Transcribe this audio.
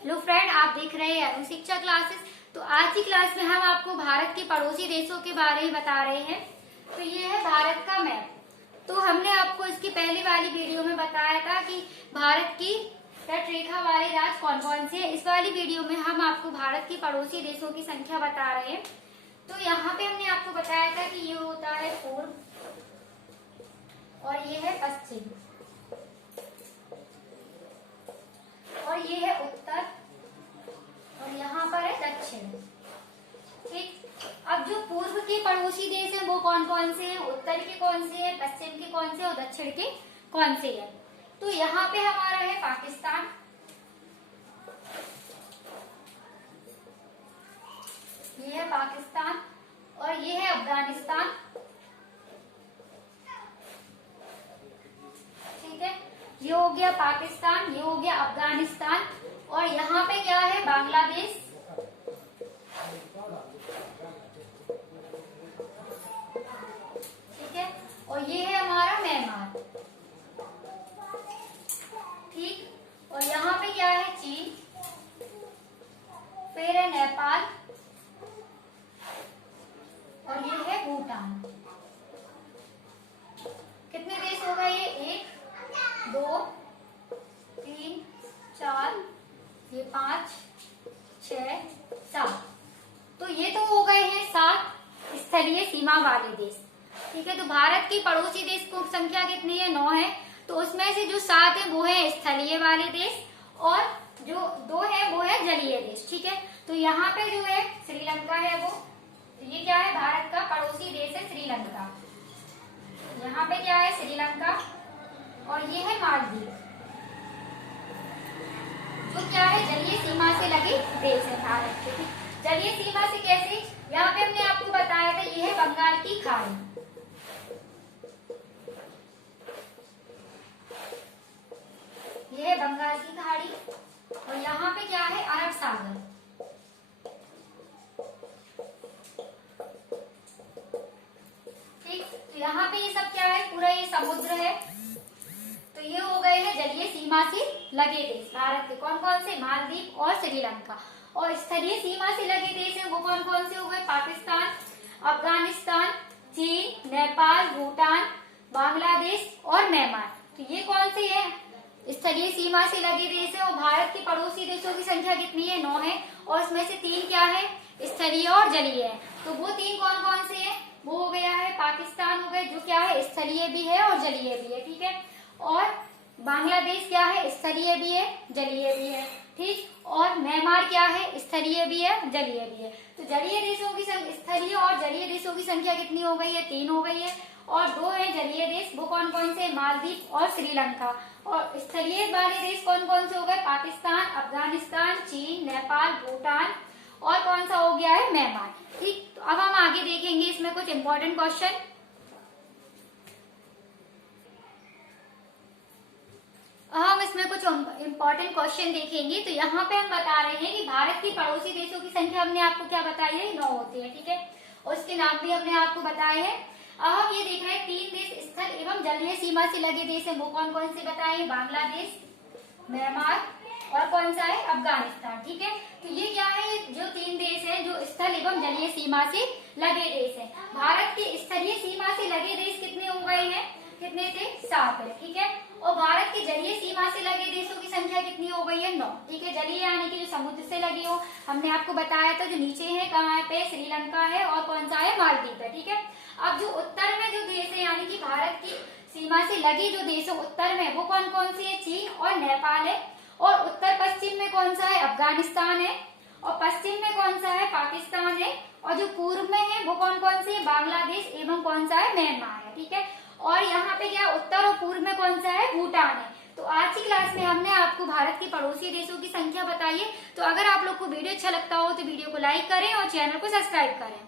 Hello friend, आप देख रहे हैं अनु शिक्षा क्लासेस। तो आज की क्लास में हम आपको भारत के पड़ोसी देशों के बारे में बता रहे हैं। तो ये है भारत का मैप। तो हमने आपको इसकी पहली वाली वीडियो में बताया था कि भारत की तटरेखा वाले राज्य कौन कौन से हैं। इस वाली वीडियो में हम आपको भारत की पड़ोसी देशों की संख्या बता रहे हैं। तो यहाँ पे हमने आपको बताया था कि ये होता है पूर्व और ये है पश्चिम और ये है उत्तर और यहाँ पर है दक्षिण। ठीक, अब जो पूर्व के पड़ोसी देश हैं वो कौन कौन से हैं, उत्तर के कौन से हैं, पश्चिम के कौन से और दक्षिण के कौन से हैं। तो यहाँ पे हमारा है पाकिस्तान, ये है पाकिस्तान और ये है अफगानिस्तान। ठीक है, ये हो गया पाकिस्तान, ये हो गया अफगानिस्तान और यहाँ पे क्या है बांग्लादेश। ठीक है, और ये है हमारा म्यांमार। ठीक, और यहाँ पे क्या है चीन, फिर है नेपाल और ये है भूटान। कितने देश हो गए ये? 1 2 3 4 ये 5 6 7। तो ये तो हो गए हैं 7 स्थलीय सीमा वाले देश। ठीक है, तो भारत की पड़ोसी देश की संख्या कितनी है? 9 है। तो उसमें से जो 7 है वो है स्थलीय वाले देश और जो 2 है वो है जलीय देश। ठीक है, तो यहाँ पे जो है श्रीलंका है वो, तो ये क्या है भारत का पड़ोसी देश है श्रीलंका। यहाँ पे क्या है श्रीलंका और ये है मालदीव, जो क्या है जलीय सीमा से लगे देश है भारत के। जलीय सीमा से कैसे? यहाँ पे हमने आपको बताया था ये है बंगाल की खाड़ी, ये है बंगाल की खाड़ी और यहाँ पे क्या है अरब सागर। ठीक, तो यहाँ पे ये सब क्या है पूरा ये समुद्र है। तो ये हो गए हैं जलीय सीमा से लगे देश भारत के। कौन कौन से? मालदीव और श्रीलंका। और स्थलीय सीमा से लगे देश हैं वो कौन कौन से हो गए? पाकिस्तान, अफगानिस्तान, चीन, नेपाल, भूटान, बांग्लादेश और म्यांमार। तो ये कौन से है स्थलीय सीमा से लगे देश है। और भारत के पड़ोसी देशों की संख्या कितनी है? 9 है और इसमें से 3 क्या है स्थलीय और जलीय है। तो वो 3 कौन कौन से है? वो हो गया है पाकिस्तान हो गए जो क्या है स्थलीय भी है और जलीय भी है। ठीक है, और बांग्लादेश क्या है स्थलीय भी है जलीय भी है। ठीक, और म्यांमार क्या है स्थलीय भी है जलीय भी है। तो जलीय देशों की स्थलीय और जलीय देशों की संख्या कितनी हो गई है? 3 हो गई है और 2 है जलीय देश। वो कौन कौन से? मालदीव और श्रीलंका। और स्थलीय वाले देश कौन कौन से हो गए? पाकिस्तान, अफगानिस्तान, चीन, नेपाल, भूटान और कौन सा हो गया है? म्यांमार। ठीक, तो अब हम आगे देखेंगे इसमें कुछ इंपॉर्टेंट क्वेश्चन। हम इसमें कुछ इम्पोर्टेंट क्वेश्चन देखेंगे। तो यहाँ पे हम बता रहे हैं कि भारत की पड़ोसी देशों की संख्या हमने आपको क्या बताई है? 9 होती है। ठीक है, और उसके नाम भी हमने आपको बताए हैं। अब हम ये देख रहे हैं 3 देश स्थल एवं जलीय सीमा से लगे देश है। वो कौन कौन से बताए? बांग्लादेश, म्यांमार और कौन सा है? अफगानिस्तान। ठीक है, तो ये क्या है जो 3 देश है जो स्थल एवं जलीय सीमा से लगे देश है। भारत के स्थलीय सीमा से लगे देश कितने हो गए हैं? कितने थे? 7 है। ठीक है, और भारत की जलीय सीमा से लगे देशों की संख्या कितनी हो गई है? 9। ठीक है, जलीय यानी कि जो समुद्र से लगी हो। हमने आपको बताया था जो नीचे है कहाँ पे श्रीलंका है और कौन सा है? मालदीव है। ठीक है, अब जो उत्तर में जो देश है यानी कि भारत की सीमा से लगे जो देश है उत्तर में वो कौन कौन से है? चीन और नेपाल है। और उत्तर पश्चिम में कौन सा है? अफगानिस्तान है। और पश्चिम में कौन सा है? पाकिस्तान है। और जो पूर्व में है वो कौन कौन से? बांग्लादेश एवं कौन सा है? म्यांमार है। ठीक है, और यहाँ पे क्या उत्तर और पूर्व में कौन सा है? भूटान है। तो आज की क्लास में हमने आपको भारत के पड़ोसी देशों की संख्या बताई है। तो अगर आप लोग को वीडियो अच्छा लगता हो तो वीडियो को लाइक करें और चैनल को सब्सक्राइब करें।